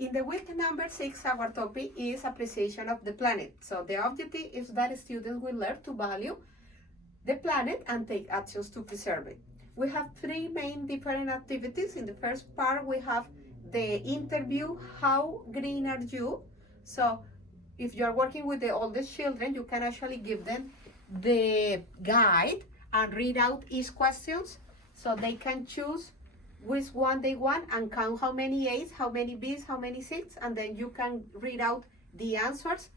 In the week number 6, our topic is appreciation of the planet. So the objective is that students will learn to value the planet and take actions to preserve it. We have three main different activities. In the first part, we have the interview, how green are you? So if you are working with the oldest children, you can actually give them the guide and read out each questions so they can choose which one they want and count how many A's, how many B's, how many C's, and then you can read out the answers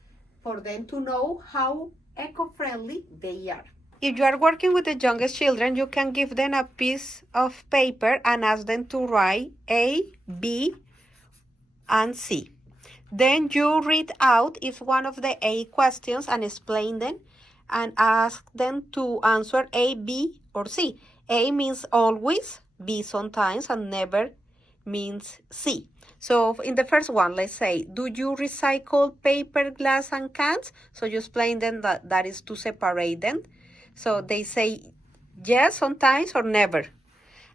for them to know how eco-friendly they are. If you are working with the youngest children, you can give them a piece of paper and ask them to write A, B, and C. Then you read out each one of the A questions and explain them and ask them to answer A, B, or C. A means always, B sometimes, and never means C. So in the first one, let's say, do you recycle paper, glass, and cans? So you explain them that is to separate them. So they say yes sometimes or never.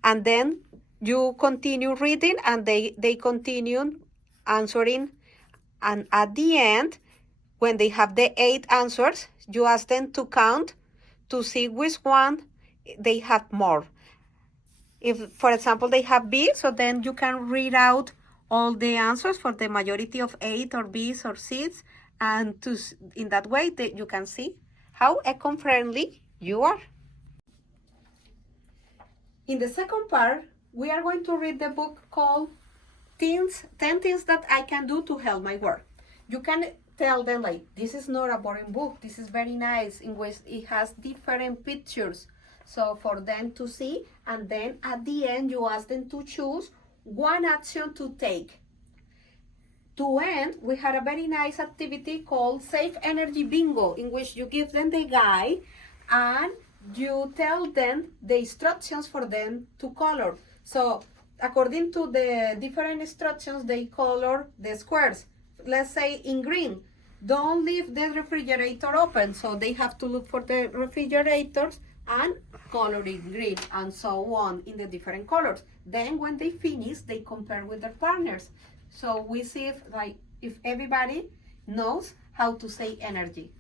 And then you continue reading and they continue answering. And at the end, when they have the 8 answers, you ask them to count to see which one they have more. If, for example, they have B, so then you can read out all the answers for the majority of 8 or B's or C's, and in that way you can see how eco-friendly you are. In the second part, we are going to read the book called 10 Things That I Can Do to Help My World. You can tell them, like, this is not a boring book, this is very nice, in which it has different pictures. So for them to see, and then at the end, you ask them to choose one action to take. To end, we had a very nice activity called Save Energy Bingo, in which you give them the guide and you tell them the instructions for them to color. So according to the different instructions, they color the squares. Let's say in green, don't leave the refrigerator open. So they have to look for the refrigerators and color in green, and so on in the different colors. Then when they finish, they compare with their partners. So we see if everybody knows how to save energy.